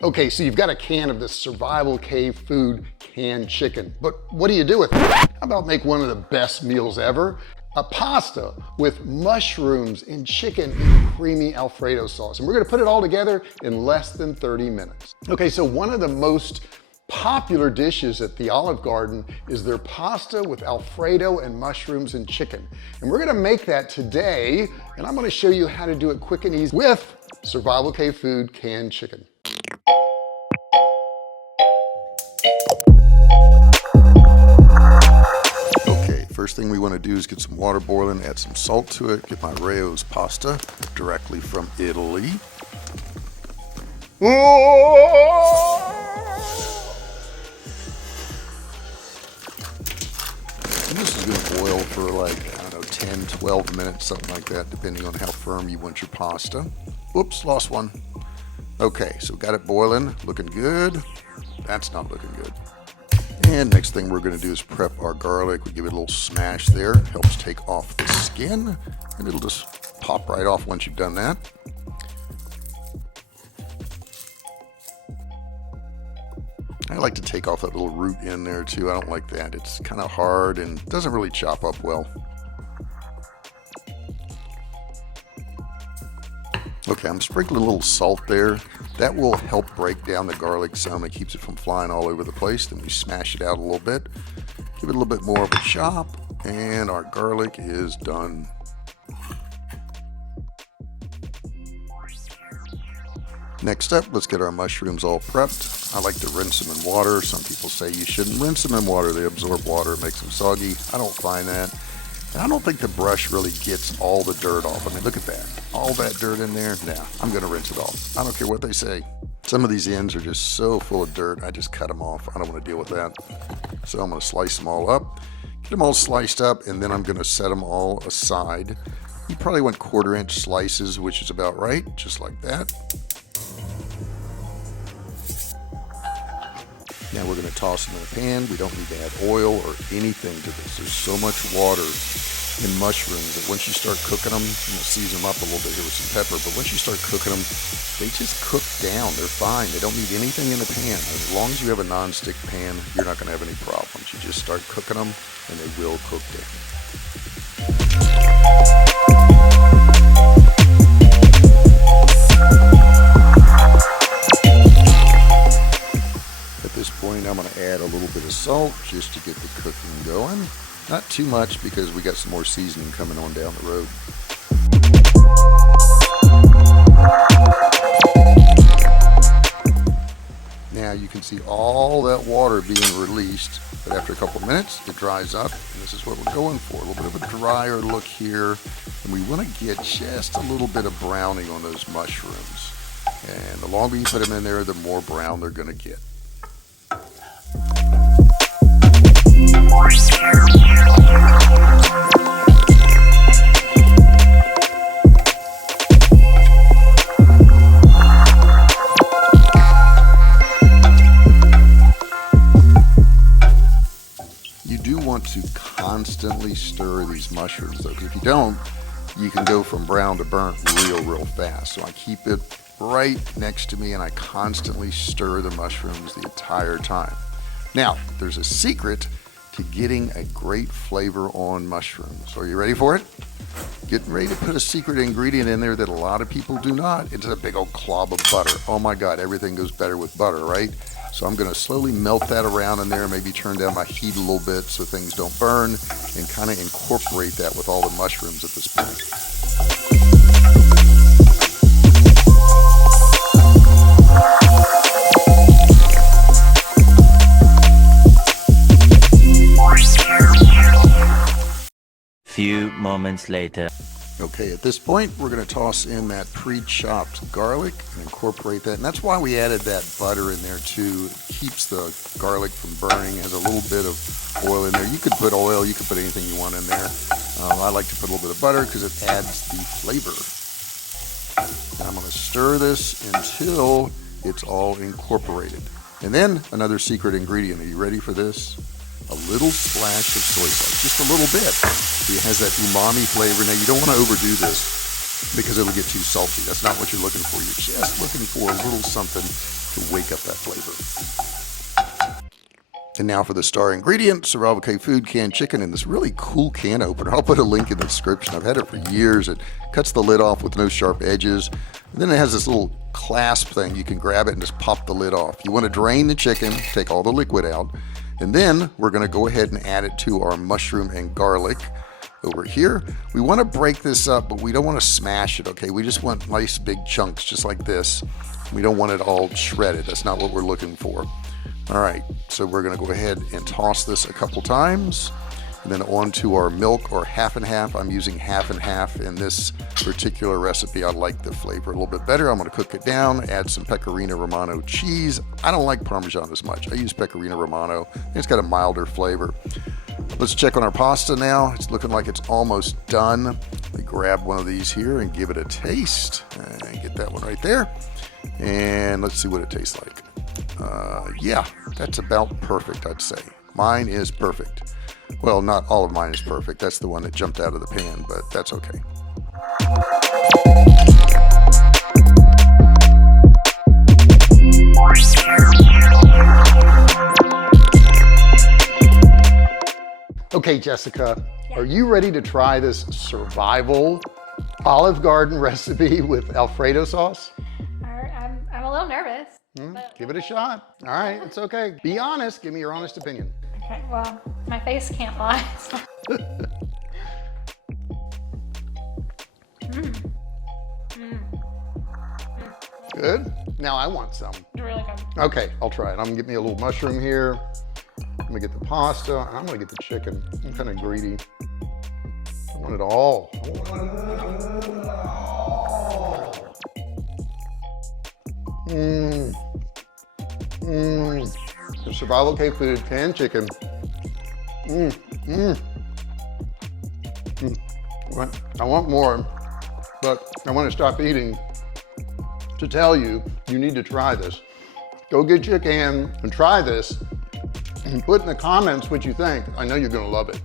Okay, so you've got a can of this survival cave food canned chicken, but what do you do with it? How about make one of the best meals ever? A pasta with mushrooms and chicken and creamy Alfredo sauce. And we're gonna put it all together in less than 30 minutes. Okay, so one of the most popular dishes at the Olive Garden is their pasta with Alfredo and mushrooms and chicken. And we're gonna make that today, and I'm gonna show you how to do it quick and easy with survival cave food canned chicken. First thing we want to do is get some water boiling, add some salt to it, get my Rao's pasta directly from Italy. And this is going to boil for like, I don't know, 10, 12 minutes, something like that, depending on how firm you want your pasta. Whoops, lost one. Okay, so got it boiling, looking good. That's not looking good. And next thing we're going to do is prep our garlic. We give it a little smash there. Helps take off the skin, and it'll just pop right off once you've done that. I like to take off that little root in there too. I don't like that. It's kind of hard and doesn't really chop up well. Okay, I'm sprinkling a little salt there. That will help break down the garlic some. It keeps it from flying all over the place. Then we smash it out a little bit. Give it a little bit more of a chop, and our garlic is done. Next up, let's get our mushrooms all prepped. I like to rinse them in water. Some people say you shouldn't rinse them in water. They absorb water, it makes them soggy. I don't find that. And I don't think the brush really gets all the dirt off. I mean, look at that. All that dirt in there. Now, I'm going to rinse it off. I don't care what they say. Some of these ends are just so full of dirt, I just cut them off. I don't want to deal with that. So I'm going to slice them all up, get them all sliced up, and then I'm going to set them all aside. You probably want 1/4 inch slices, which is about right, just like that. Now we're going to toss them in a pan. We don't need to add oil or anything to this. There's so much water in mushrooms that once you start cooking them, season them up a little bit here with some pepper, but once you start cooking them, they just cook down. They're fine. They don't need anything in the pan. As long as you have a non-stick pan, you're not going to have any problems. You just start cooking them and they will cook down. At this point, I'm going to add a little bit of salt just to get the cooking going. Not too much because we got some more seasoning coming on down the road. Now you can see all that water being released, but after a couple of minutes, it dries up, and this is what we're going for. A little bit of a drier look here, and we want to get just a little bit of browning on those mushrooms. And the longer you put them in there, the more brown they're going to get. You do want to constantly stir these mushrooms though, because if you don't, you can go from brown to burnt real fast. So I keep it right next to me and I constantly stir the mushrooms the entire time. Now, there's a secret to getting a great flavor on mushrooms. Are you ready for it? Getting ready to put a secret ingredient in there that a lot of people do not. It's a big old clob of butter. Oh my God, everything goes better with butter, right? So I'm gonna slowly melt that around in there, maybe turn down my heat a little bit so things don't burn, and kind of incorporate that with all the mushrooms at this point. Few moments later. Okay, at this point, we're going to toss in that pre-chopped garlic and incorporate that. And that's why we added that butter in there too. It keeps the garlic from burning. It has a little bit of oil in there. You could put oil, you could put anything you want in there. I like to put a little bit of butter because it adds the flavor. And I'm going to stir this until it's all incorporated. And then another secret ingredient. Are you ready for this? A little splash of soy sauce, just a little bit. It has that umami flavor. Now you don't want to overdo this because it'll get too salty. That's not what you're looking for. You're just looking for a little something to wake up that flavor. And now for the star ingredient, Survival Cave Food canned chicken in this really cool can opener. I'll put a link in the description. I've had it for years. It cuts the lid off with no sharp edges. And then it has this little clasp thing. You can grab it and just pop the lid off. You want to drain the chicken, take all the liquid out. And then we're going to go ahead and add it to our mushroom and garlic over here. We want to break this up, but we don't want to smash it, okay? We just want nice big chunks just like this. We don't want it all shredded. That's not what we're looking for. All right, so we're gonna go ahead and toss this a couple times, and then onto our milk, or half and half. I'm using half and half in this particular recipe. I like the flavor a little bit better. I'm gonna cook it down, add some Pecorino Romano cheese. I don't like Parmesan as much. I use Pecorino Romano. It's got a milder flavor. Let's check on our pasta now. It's looking like it's almost done. Let me grab one of these here and give it a taste. And get that one right there. And let's see what it tastes like. Yeah, that's about perfect, I'd say. Mine is perfect. Well, not all of mine is perfect. That's the one that jumped out of the pan, but that's okay. Okay, Jessica, are you ready to try this survival Olive Garden recipe with Alfredo sauce? I'm a little nervous. Give it a shot. All right, it's okay. Be honest. Give me your honest opinion. Okay, well, my face can't lie. So. Good. Now I want some. Really good. Okay, I'll try it. I'm gonna get me a little mushroom here. I'm gonna get the pasta, and I'm gonna get the chicken. I'm kind of greedy. I want it all. The Survival Cave Food canned chicken. I want more, but I want to stop eating to tell you, you need to try this. Go get your can and try this, and put in the comments what you think. I know you're gonna love it.